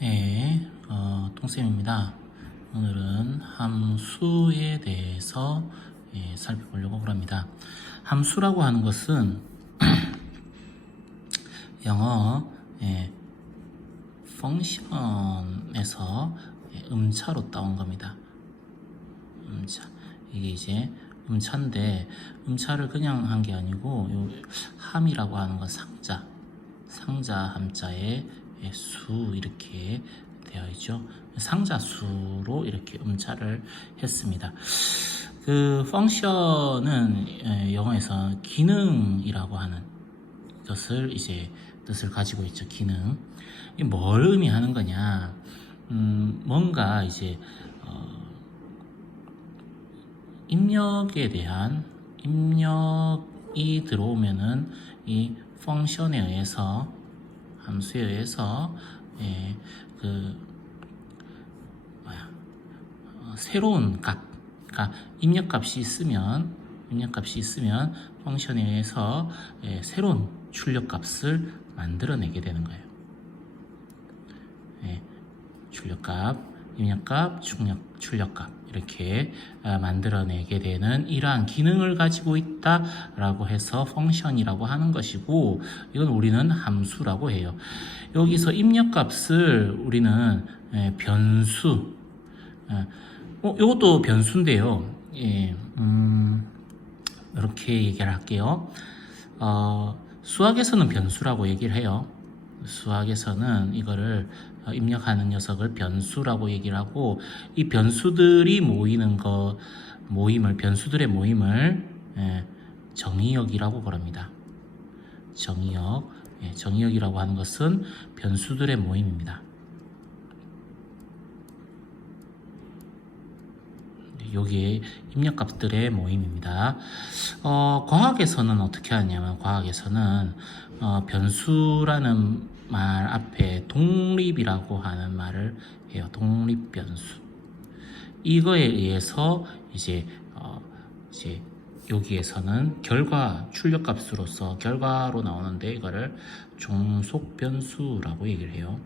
네, 똥쌤입니다. 오늘은 함수에 대해서 살펴보려고 합니다. 함수라고 하는 것은 영어 펑션에서 음차로 따온 겁니다. 음차. 이게 이제 음차인데 음차를 그냥 한 게 아니고 요 함이라고 하는 건 상자 함자에 수 이렇게 되어 있죠. 상자수로 이렇게 음차를 했습니다. 그 펑션은 영어에서 기능이라고 하는 것을 이제 뜻을 가지고 있죠. 기능. 이 뭘 의미하는 거냐? 뭔가 이제 입력에 대한 입력이 들어오면은 이 펑션에 의해서 함수에 의해서 새로운 값, 그러니까 입력값이 있으면 펑션에 의해서 새로운 출력값을 만들어내게 되는 거예요. 출력값, 입력값, 출력값 이렇게 만들어내게 되는 이러한 기능을 가지고 있다라고 해서 펑션이라고 하는 것이고, 이건 우리는 함수라고 해요. 여기서 입력값을 우리는 변수, 이것도 변수인데요. 이렇게 얘기를 할게요. 수학에서는 변수라고 얘기를 해요. 수학에서는 이거를 입력하는 녀석을 변수라고 얘기를 하고, 이 변수들이 변수들의 모임을 정의역이라고 부릅니다. 정의역이라고 하는 것은 변수들의 모임입니다. 여기에 입력값들의 모임입니다. 과학에서는 어떻게 하냐면, 과학에서는 변수라는 말 앞에 독립이라고 하는 말을 해요. 독립변수. 이거에 의해서 이제 여기에서는 출력값으로서 결과로 나오는데, 이거를 종속변수라고 얘기를 해요.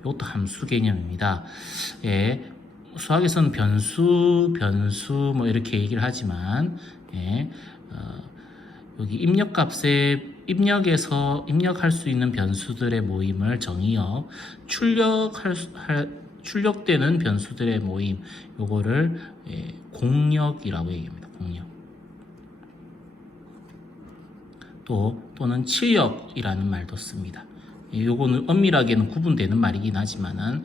이것도 함수 개념입니다. 수학에서는 변수 뭐 이렇게 얘기를 하지만, 여기 입력할 수 있는 변수들의 모임을 정의역, 출력되는 변수들의 모임, 요거를 공역이라고 얘기합니다. 공역. 또는 칠역이라는 말도 씁니다. 요거는 엄밀하게는 구분되는 말이긴 하지만은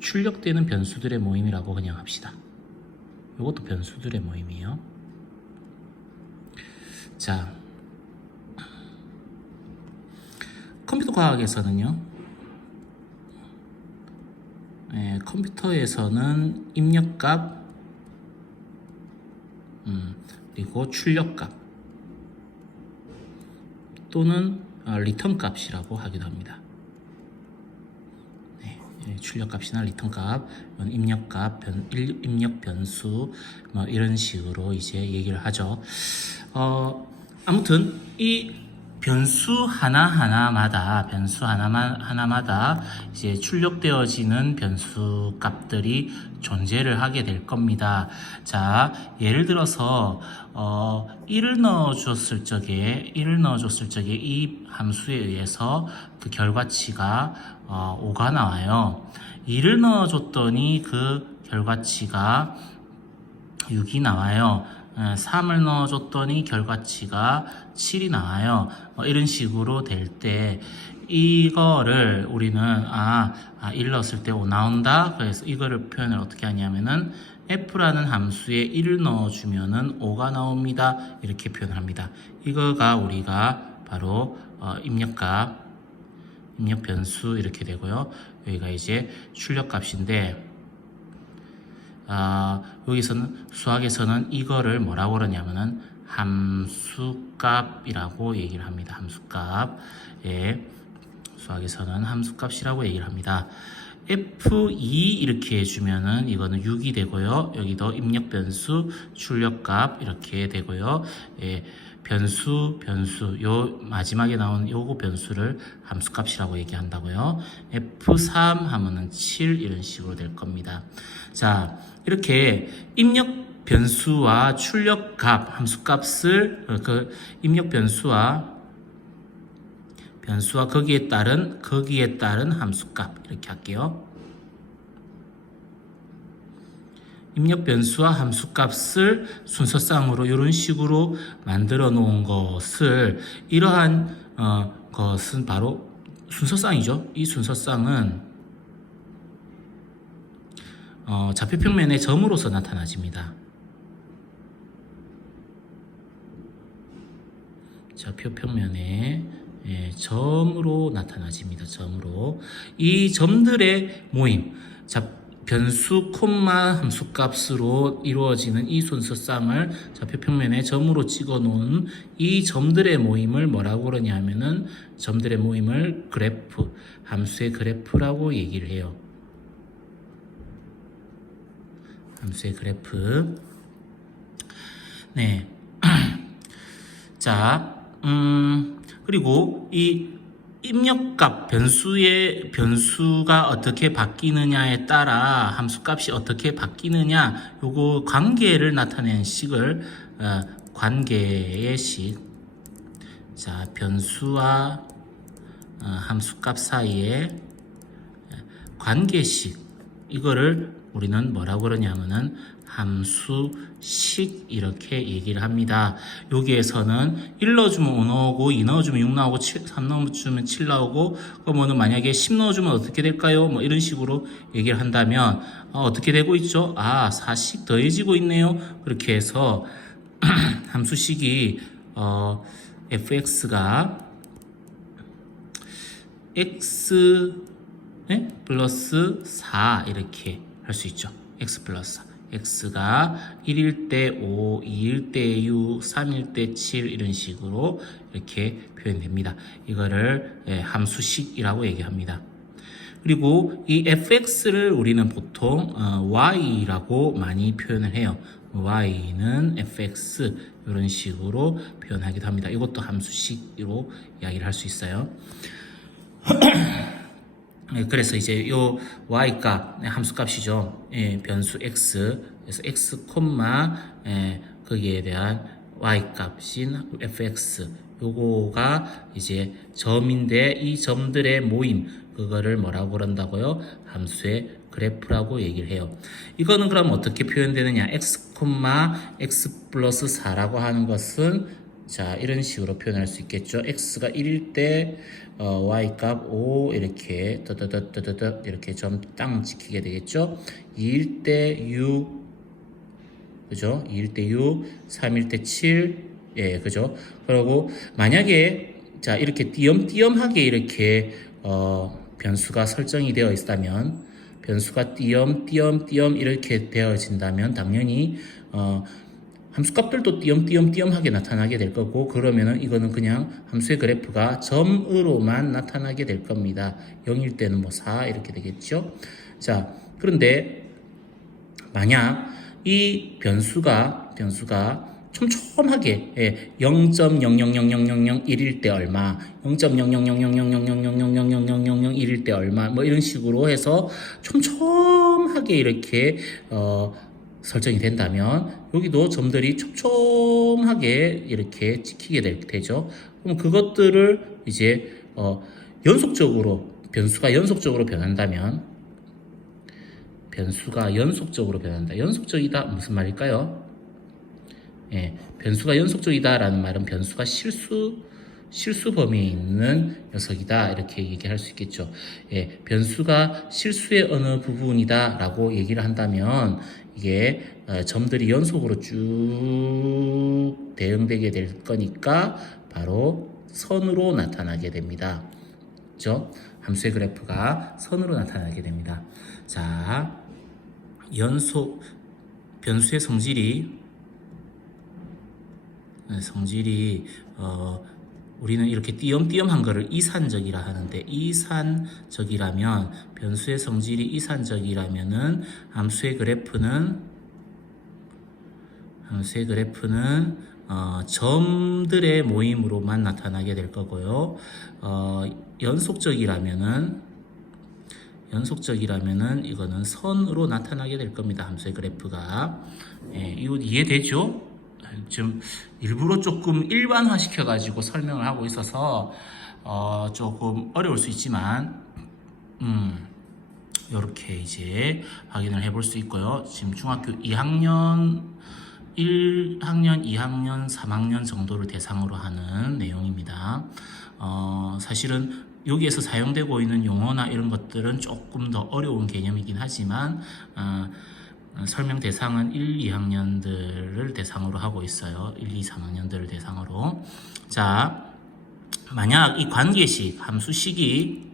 출력되는 변수들의 모임이라고 그냥 합시다. 요것도 변수들의 모임이에요. 자, 컴퓨터 과학에서는요, 컴퓨터에서는 입력값, 그리고 출력값 또는 리턴 값이라고 하기도 합니다. 출력값이나 리턴 값, 입력값, 입력 변수, 뭐 이런 식으로 이제 얘기를 하죠. 아무튼 이 변수 하나마다 이제 출력되어지는 변수 값들이 존재를 하게 될 겁니다. 자, 예를 들어서 1을 넣어줬을 적에 이 함수에 의해서 그 결과치가 5가 나와요. 2를 넣어줬더니 그 결과치가 6이 나와요. 3을 넣어줬더니 결과치가 7이 나와요. 이런 식으로 될 때 이거를 우리는 1 넣었을 때 5 나온다. 그래서 이거를 표현을 어떻게 하냐면은 f라는 함수에 1을 넣어주면은 5가 나옵니다. 이렇게 표현합니다. 이거가 우리가 바로 입력값, 입력 변수 이렇게 되고요. 여기가 이제 출력값인데, 여기서는 수학에서는 이거를 뭐라고 그러냐면은 함수값이라고 얘기를 합니다. 함수값. 수학에서는 함수값이라고 얘기를 합니다. F2 이렇게 해주면은 이거는 6이 되고요. 여기도 입력 변수, 출력값 이렇게 되고요. 변수 요 마지막에 나온 요거 변수를 함수값이라고 얘기한다고요. F3 하면은 7 이런 식으로 될 겁니다. 자, 이렇게 입력 변수와 출력 값 함수값을 그 입력 변수와 거기에 따른 함수값 이렇게 할게요. 입력 변수와 함수값을 순서쌍으로 이런 식으로 만들어 놓은 것을 이러한 것은 바로 순서쌍이죠. 이 순서쌍은 좌표평면의 점으로서 나타나집니다. 좌표평면의 점으로 나타나집니다. 점으로 이 점들의 모임, 변수, 콤마, 함수값으로 이루어지는 이 순서쌍을 좌표평면에 점으로 찍어 놓은 이 점들의 모임을 뭐라고 그러냐 하면은 점들의 모임을 그래프, 함수의 그래프라고 얘기를 해요. 함수의 그래프. 네. 자, 그리고 이 입력값 변수가 어떻게 바뀌느냐에 따라 함수값이 어떻게 바뀌느냐 요거 관계를 나타내는 식을 관계의 식. 자, 변수와 함수값 사이에 관계식, 이거를 우리는 뭐라고 그러냐면은 함수식 이렇게 얘기를 합니다. 여기에서는 1 넣어주면 5 나오고 2 넣어주면 6 나오고 3 넣어주면 7 나오고 그러면은 만약에 10 넣어주면 어떻게 될까요? 뭐 이런 식으로 얘기를 한다면 어떻게 되고 있죠? 4씩 더해지고 있네요. 그렇게 해서 함수식이 fx가 x 플러스 4 이렇게 할 수 있죠. x 플러스 4. x가 1일 때 5, 2일 때 6, 3일 때 7 이런 식으로 이렇게 표현됩니다. 이거를 함수식이라고 얘기합니다. 그리고 이 fx를 우리는 보통 y라고 많이 표현을 해요. y는 fx 이런 식으로 표현하기도 합니다. 이것도 함수식으로 이야기를 할 수 있어요. 그래서 이제 요 y값 함수값이죠. 변수 x, 그래서 x 거기에 대한 y값인 fx, 요거가 이제 점인데 이 점들의 모임, 그거를 뭐라고 그런다고요? 함수의 그래프라고 얘기를 해요. 이거는 그럼 어떻게 표현되느냐? x 플러스 4라고 하는 것은 자, 이런 식으로 표현할 수 있겠죠. x가 1일 때 y값 5 이렇게 이렇게 점 땅 지키게 되겠죠. 2일 때 6, 그죠? 2일 때 6, 3일 때 7, 예, 그죠? 그리고 만약에 자, 이렇게 띄엄띄엄하게 이렇게 변수가 설정이 되어 있다면, 변수가 띄엄띄엄 이렇게 되어진다면 당연히 함수값들도 띄엄띄엄하게 나타나게 될 거고, 그러면은 이거는 그냥 함수의 그래프가 점으로만 나타나게 될 겁니다. 0일 때는 뭐 4 이렇게 되겠죠. 자, 그런데 만약 이 변수가 촘촘하게 0.0000001일 때 얼마, 0.0000000000001일 때 얼마, 뭐 이런 식으로 해서 촘촘하게 이렇게 설정이 된다면 여기도 점들이 촘촘하게 이렇게 찍히게 되죠. 그럼 그것들을 이제 연속적으로 변수가 연속적으로 변한다면, 연속적이다 무슨 말일까요? 변수가 연속적이다라는 말은 변수가 실수 범위에 있는 녀석이다 이렇게 얘기할 수 있겠죠. 변수가 실수의 어느 부분이다라고 얘기를 한다면 이게 점들이 연속으로 쭉 대응되게 될 거니까 바로 선으로 나타나게 됩니다. 그렇죠? 함수의 그래프가 선으로 나타나게 됩니다. 자, 변수의 성질이 우리는 이렇게 띄엄띄엄한 거를 이산적이라 하는데, 이산적이라면, 변수의 성질이 이산적이라면은 함수의 그래프는 점들의 모임으로만 나타나게 될 거고요. 연속적이라면은 이거는 선으로 나타나게 될 겁니다. 함수의 그래프가. 이거 이해되죠? 좀 일부러 조금 일반화 시켜가지고 설명을 하고 있어서 조금 어려울 수 있지만 이렇게 이제 확인을 해볼 수 있고요. 지금 중학교 2학년, 1학년, 2학년, 3학년 정도를 대상으로 하는 내용입니다. 사실은 여기에서 사용되고 있는 용어나 이런 것들은 조금 더 어려운 개념이긴 하지만 설명 대상은 1, 2학년들을 대상으로 하고 있어요. 1, 2, 3학년들을 대상으로. 자, 만약 이 관계식, 함수식이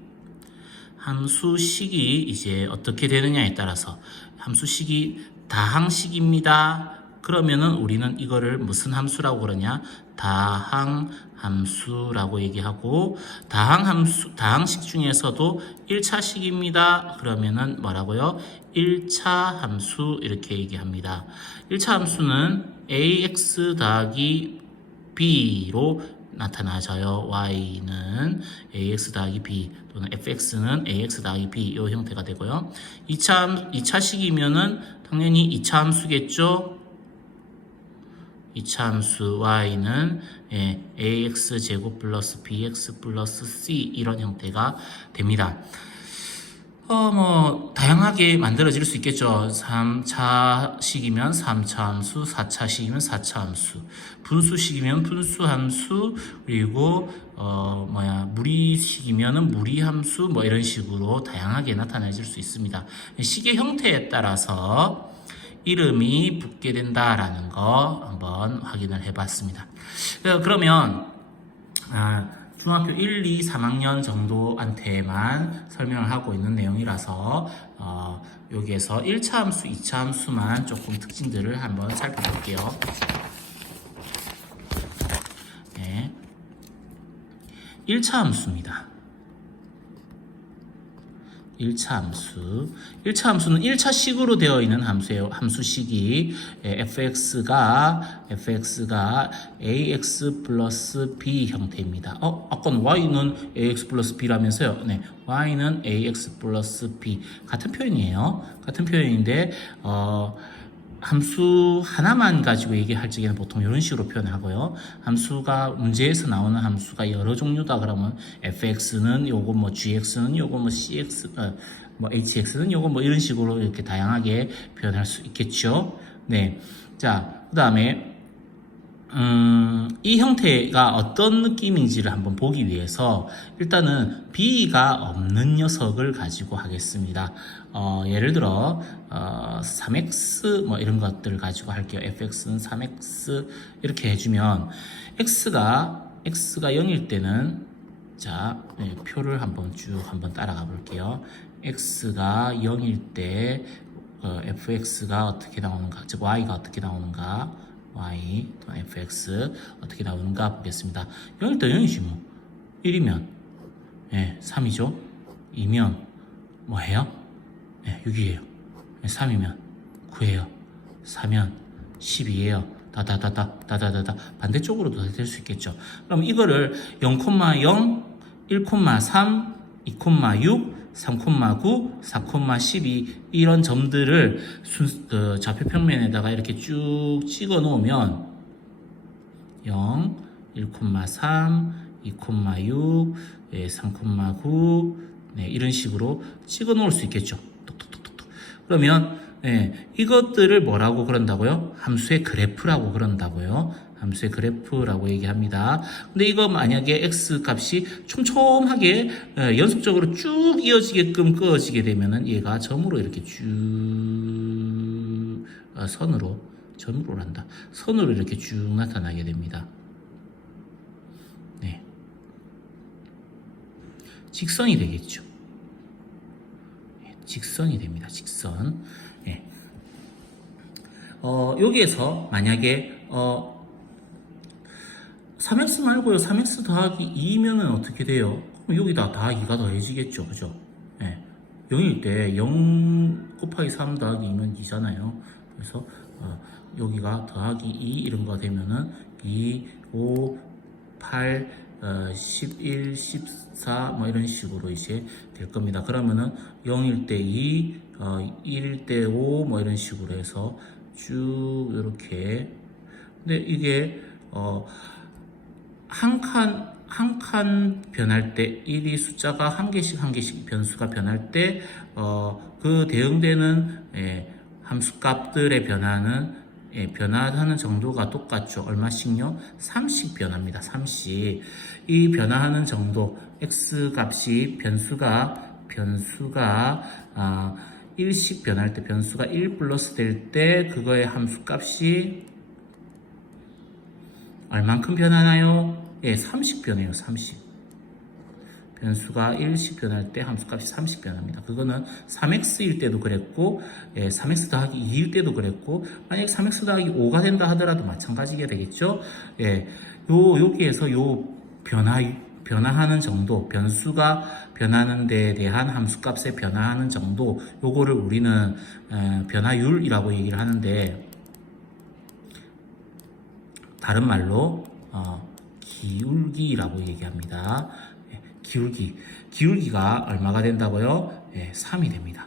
이제 어떻게 되느냐에 따라서 함수식이 다항식입니다. 그러면은 우리는 이거를 무슨 함수라고 그러냐? 다항함수라고 얘기하고, 다항식 중에서도 1차식입니다. 그러면은 뭐라고요? 1차 함수 이렇게 얘기합니다. 1차 함수는 ax 더하기 b로 나타나져요. y는 ax 더하기 b 또는 fx는 ax 더하기 b 이 형태가 되고요. 2차식이면은 당연히 2차 함수겠죠. 2차 함수 y는 ax 제곱 플러스 bx 플러스 c 이런 형태가 됩니다. 다양하게 만들어질 수 있겠죠. 3차식이면 3차 함수, 4차식이면 4차 함수, 분수식이면 분수 함수, 그리고 무리식이면은 무리 함수, 이런 식으로 다양하게 나타내질 수 있습니다. 식의 형태에 따라서 이름이 붙게 된다라는 거 한번 확인을 해봤습니다. 그러면 중학교 1, 2, 3학년 정도한테만 설명을 하고 있는 내용이라서 여기에서 1차 함수, 2차 함수만 조금 특징들을 한번 살펴볼게요. 네. 1차 함수입니다. 1차 함수. 1차 함수는 1차식으로 되어 있는 함수예요. 함수식이 fx가 ax 플러스 b 형태입니다. 아까는 y는 ax 플러스 b라면서요. 네, y는 ax 플러스 b 같은 표현이에요. 같은 표현인데 함수 하나만 가지고 얘기할 적에는 보통 이런 식으로 표현하고요. 함수가 문제에서 나오는 함수가 여러 종류다 그러면 fx는 요거 gx는 요거 cx hx는 요거 이런 식으로 이렇게 다양하게 표현할 수 있겠죠. 네. 자, 그다음에 이 형태가 어떤 느낌인지를 한번 보기 위해서 일단은 b가 없는 녀석을 가지고 하겠습니다. 예를 들어 3x 이런 것들을 가지고 할게요. fx는 3x 이렇게 해주면 x가 0일 때는 자, 표를 한번 따라가 볼게요. x가 0일 때 fx가 어떻게 나오는가, 즉 y가 어떻게 나오는가, y 또 fx 어떻게 나오는가 보겠습니다. 0일 때 0이지 1이면 3이죠. 2면 뭐예요? 6이에요. 3이면 9예요. 4면 12예요. 다다다다 반대쪽으로도 될 수 있겠죠. 그럼 이거를 0,0, 1,3, 2,6, 3,9, 4,12 이런 점들을 좌표 평면에다가 이렇게 쭉 찍어 놓으면 0, 1,3, 2,6, 3,9 이런 식으로 찍어 놓을 수 있겠죠. 톡톡톡톡. 그러면 이것들을 뭐라고 그런다고요? 함수의 그래프라고 그런다고요. 함수의 그래프라고 얘기합니다. 근데 이거 만약에 x 값이 촘촘하게 연속적으로 쭉 이어지게끔 그어지게 되면은 얘가 점으로 이렇게 쭉 점으로 한다. 선으로 이렇게 쭉 나타나게 됩니다. 네. 직선이 되겠죠. 직선이 됩니다. 직선. 여기에서 만약에 3x 말고요. 3x 더하기 2면은 어떻게 돼요? 그럼 여기다 더하기가 더해지겠죠. 그죠? 0일 때 0 곱하기 3 더하기 2면 2잖아요. 그래서 여기가 더하기 2 이런 거 되면은 2, 5, 8, 11, 14, 뭐 이런 식으로 이제 될 겁니다. 그러면은 0일 때 2, 1일 때 5, 뭐 이런 식으로 해서 쭉 이렇게. 근데 이게 한 칸 변할 때 1이 숫자가 한 개씩 변수가 변할 때 그 대응되는 함수 값들의 변화는 변화하는 정도가 똑같죠. 얼마씩요? 3씩 변합니다. 3씩. 이 변화하는 정도 x 값이 변수가 1씩 변할 때 변수가 1 플러스 될 때 그거의 함수 값이 얼만큼 변하나요? 예, 30 변해요. 30. 변수가 1씩 변할 때 함수값이 30 변합니다. 그거는 3x일 때도 그랬고, 3x 더하기 2일 때도 그랬고, 만약 3x 더하기 5가 된다 하더라도 마찬가지가 되겠죠? 여기에서 변화하는 정도, 변수가 변하는 데에 대한 함수값의 변화하는 정도, 요거를 우리는 변화율이라고 얘기를 하는데, 다른 말로 기울기라고 얘기합니다. 기울기가 얼마가 된다고요? 3이 됩니다.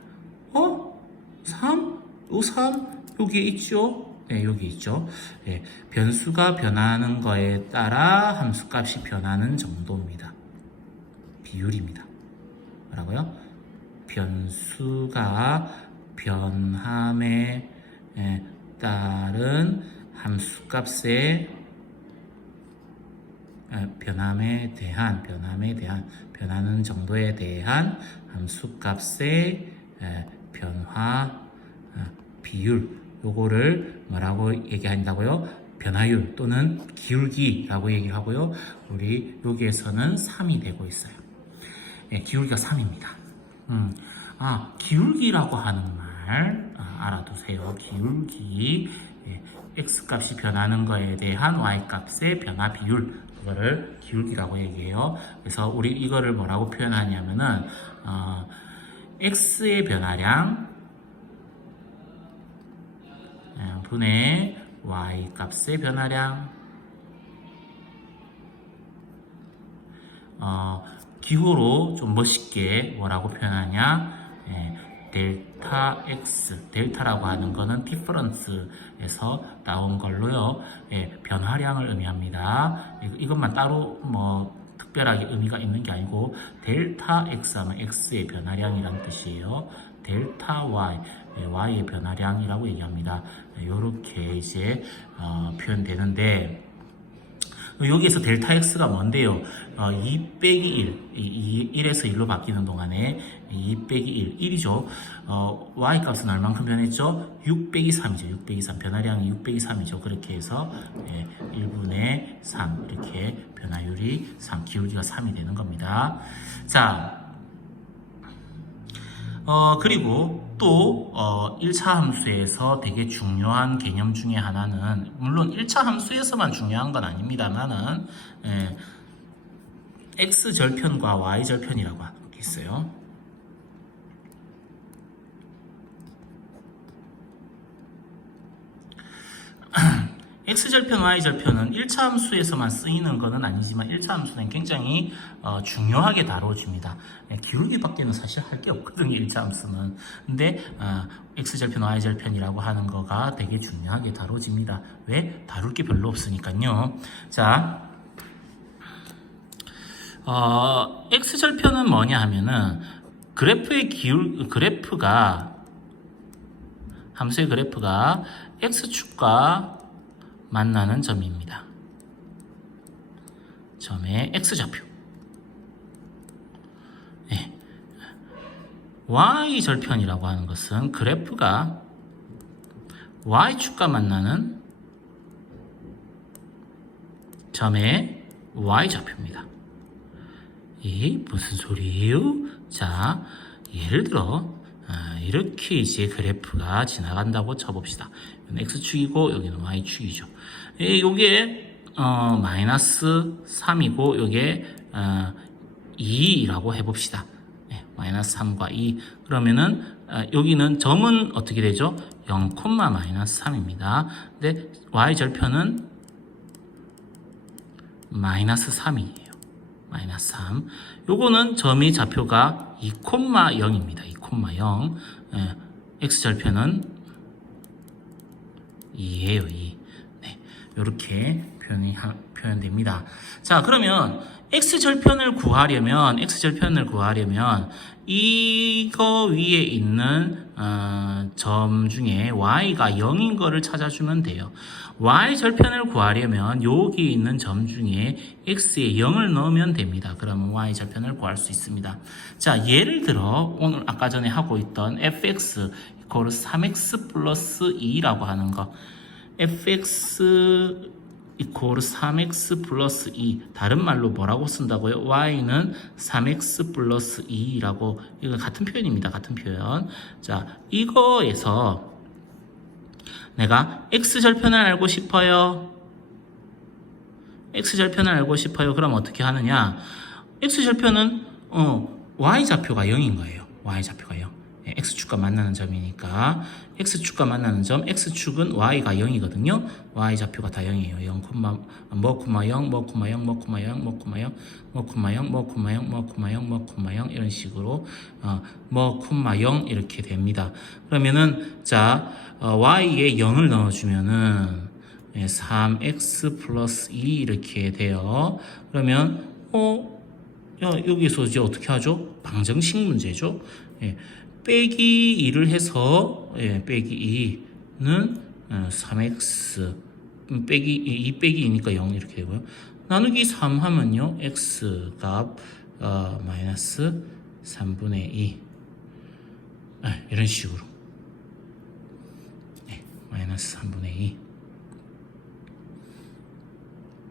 3? 3? 여기에 있죠? 여기 있죠. 변수가 변하는 거에 따라 함수값이 변하는 정도입니다. 비율입니다. 뭐라고요? 변수가 변함에 따른 함수값의 변하는 정도에 대한 함수값의 변화 비율, 요거를 뭐라고 얘기한다고요? 변화율 또는 기울기라고 얘기하고요. 우리 여기에서는 3이 되고 있어요. 기울기가 3입니다. 기울기라고 하는 말 알아두세요. 기울기, x값이 변하는 거에 대한 y값의 변화 비율, 그거를 기울기라고 얘기해요. 그래서 우리 이거를 뭐라고 표현하냐면은 x의 변화량 분의 y값의 변화량, 기호로 좀 멋있게 뭐라고 표현하냐, 델타 x, 델타라고 하는 거는 디퍼런스에서 나온 걸로요. 변화량을 의미합니다. 이것만 따로 뭐 특별하게 의미가 있는 게 아니고 델타 x 하면 x의 변화량이란 뜻이에요. 델타 y, y의 변화량이라고 얘기합니다. 이렇게 이제 표현되는데, 여기에서 델타 x가 뭔데요? 2 빼기 1, 1에서 1로 바뀌는 동안에 2 빼기 1, 1이죠. y 값은 얼만큼 변했죠? 6 빼기 3이죠. 6 빼기 3, 변화량이 6 빼기 3이죠. 그렇게 해서 1분의 3, 이렇게 변화율이 3, 기울기가 3이 되는 겁니다. 자, 그리고 또 1차 함수에서 되게 중요한 개념 중에 하나는, 물론 1차 함수에서만 중요한 건 아닙니다만은 x절편과 y절편이라고 하는 게 있어요. x절편, y절편은 1차 함수에서만 쓰이는 것은 아니지만 1차 함수는 굉장히 중요하게 다뤄집니다. 기울기밖에는 사실 할 게 없거든요, 1차 함수는. 근데 x절편, y절편이라고 하는 거가 되게 중요하게 다뤄집니다. 왜? 다룰 게 별로 없으니까요. 자, x절편은 뭐냐 하면은 함수의 그래프가 x축과 만나는 점입니다. 점의 x좌표. y절편이라고 하는 것은 그래프가 y축과 만나는 점의 y좌표입니다. 이 무슨 소리예요? 자, 예를 들어 이렇게 이제 그래프가 지나간다고 쳐봅시다. 여기는 x축이고 여기는 y축이죠. 요게 마이너스 3이고 요게 2라고 해봅시다. 마이너스 3과 2. 그러면은 여기는 점은 어떻게 되죠? 0, 마이너스 3입니다. 근데 y절편은 마이너스 3이에요. 마이너스 3. 요거는 점의 좌표가 2,0입니다. 2,0. x절편은 2예요. 2. 네, 요렇게 표현됩니다. 자, 그러면 x절편을 구하려면 이거 위에 있는 점 중에 y가 0인 거를 찾아주면 돼요. y절편을 구하려면 여기 있는 점 중에 x에 0을 넣으면 됩니다. 그러면 y절편을 구할 수 있습니다. 자, 예를 들어 오늘 아까 전에 하고 있던 fx 이퀄 3x 플러스 2라고 하는 거, fx 이퀄 3x 플러스 2, 다른 말로 뭐라고 쓴다고요? y는 3x 플러스 2라고, 이거 같은 표현입니다. 같은 표현. 자, 이거에서 내가 x절편을 알고 싶어요. x절편을 알고 싶어요. 그럼 어떻게 하느냐? x절편은 y좌표가 0인 거예요. y좌표가 0. x축과 만나는 점이니까 x축과 만나는 점, x축은 y가 0이거든요. y좌표가 다 0이에요. 0, 뭐, 0, 뭐, 0, 뭐, 0, 뭐, 0, 뭐, 0, 뭐, 0, 뭐, 0, 뭐, 0 이런 식으로 뭐, 0 이렇게 됩니다. 그러면은 자, y에 0을 넣어주면은 3x 플러스 2 이렇게 돼요. 그러면 여기서 이제 어떻게 하죠? 방정식 문제죠. 빼기 2를 해서 빼기 2는 3x 빼기 2 빼기 2니까 0 이렇게 되고요. 나누기 3 하면요, x 값 마이너스 3분의 2 이런 식으로 마이너스 3분의 2.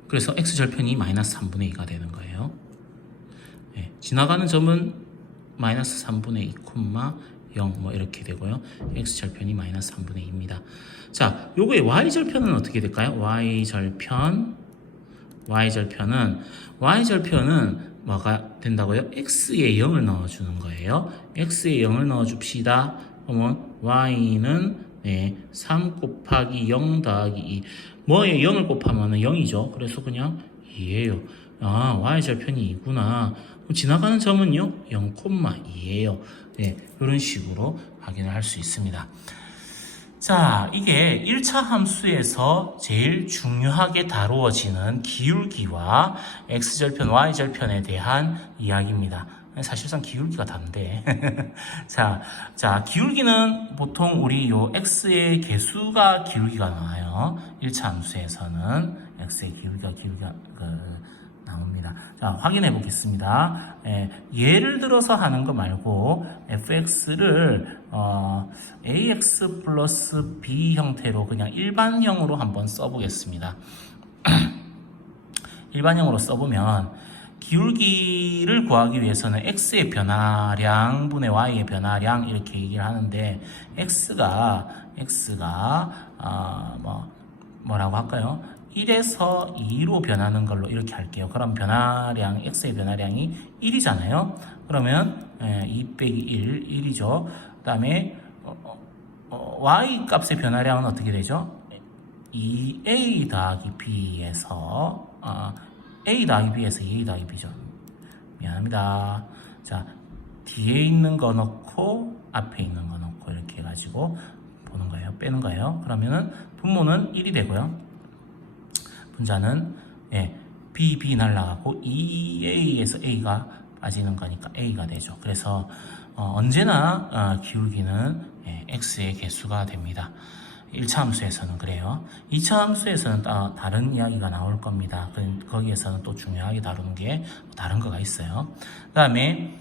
그래서 x절편이 마이너스 3분의 2가 되는 거예요. 지나가는 점은 마이너스 3분의 2, 0 뭐 이렇게 되고요. x절편이 마이너스 3분의 2입니다. 자, 요거의 y절편은 어떻게 될까요? y절편은 뭐가 된다고요? x에 0을 넣어주는 거예요. x에 0을 넣어줍시다. 그러면 y는 3 곱하기 0 더하기 2. 뭐에 0을 곱하면 0이죠. 그래서 그냥 2예요. y절편이 2구나. 지나가는 점은요, 0,2예요. 이런 식으로 확인을 할 수 있습니다. 자, 이게 1차 함수에서 제일 중요하게 다루어지는 기울기와 x절편, y절편에 대한 이야기입니다. 사실상 기울기가 다른데. 자, 기울기는 보통 우리 요 x의 개수가 기울기가 나와요. 1차 함수에서는 x의 기울기가 나옵니다. 자, 확인해 보겠습니다. 예를 들어서 하는 거 말고 fx를 ax 플러스 b 형태로 그냥 일반형으로 한번 써보겠습니다. 일반형으로 써보면 기울기를 구하기 위해서는 x의 변화량 분의 y의 변화량 이렇게 얘기를 하는데 x가 뭐라고 할까요? 1에서 2로 변하는 걸로 이렇게 할게요. 그럼 변화량, x의 변화량이 1이잖아요. 그러면 2 빼기 1, 1이죠. 그 다음에 y 값의 변화량은 어떻게 되죠? 2a 더하기 b에서 a 더하기 b에서 2a 더하기 b죠. 미안합니다. 자, 뒤에 있는 거 넣고 앞에 있는 거 넣고 이렇게 해가지고 보는 거예요. 빼는 거예요. 그러면은 분모는 1이 되고요. 분자는 b 날라가고 2a에서 a가 빠지는 거니까 a가 되죠. 그래서 언제나 기울기는 x의 개수가 됩니다. 1차 함수에서는 그래요. 2차 함수에서는 다른 이야기가 나올 겁니다. 거기에서는 또 중요하게 다루는 게 다른 거가 있어요. 그 다음에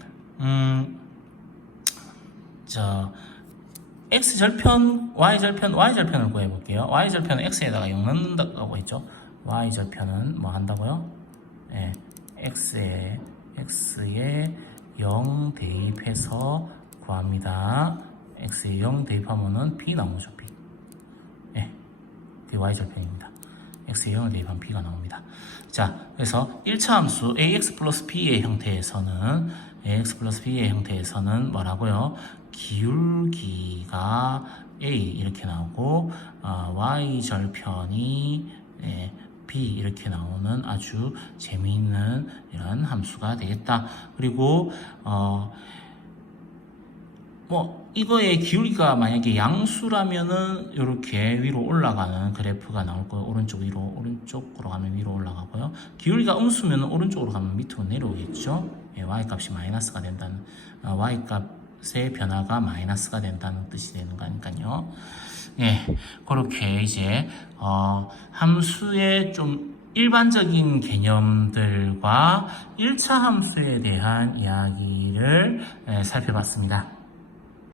x절편, y절편을 구해볼게요. y절편은 x에다가 0 넣는다고 했죠. y절편은 뭐 한다고요? x에 0 대입해서 구합니다. x에 0 대입하면은 b 나오죠. b. 그게 y절편입니다. x에 0을 대입하면 b가 나옵니다. 자, 그래서 1차 함수 ax 플러스 b의 형태에서는 뭐라고요? 기울기가 a 이렇게 나오고 y절편이 b 이렇게 나오는 아주 재미있는 이런 함수가 되겠다. 그리고 뭐 이거의 기울기가 만약에 양수라면은 이렇게 위로 올라가는 그래프가 나올 거예요. 오른쪽 위로, 오른쪽으로 가면 위로 올라가고요. 기울기가 음수면 오른쪽으로 가면 밑으로 내려오겠죠. 예, y 값이 마이너스가 된다는, y 값의 변화가 마이너스가 된다는 뜻이 되는 거니까요. 예, 그렇게 이제 함수의 좀 일반적인 개념들과 1차 함수에 대한 이야기를 살펴봤습니다.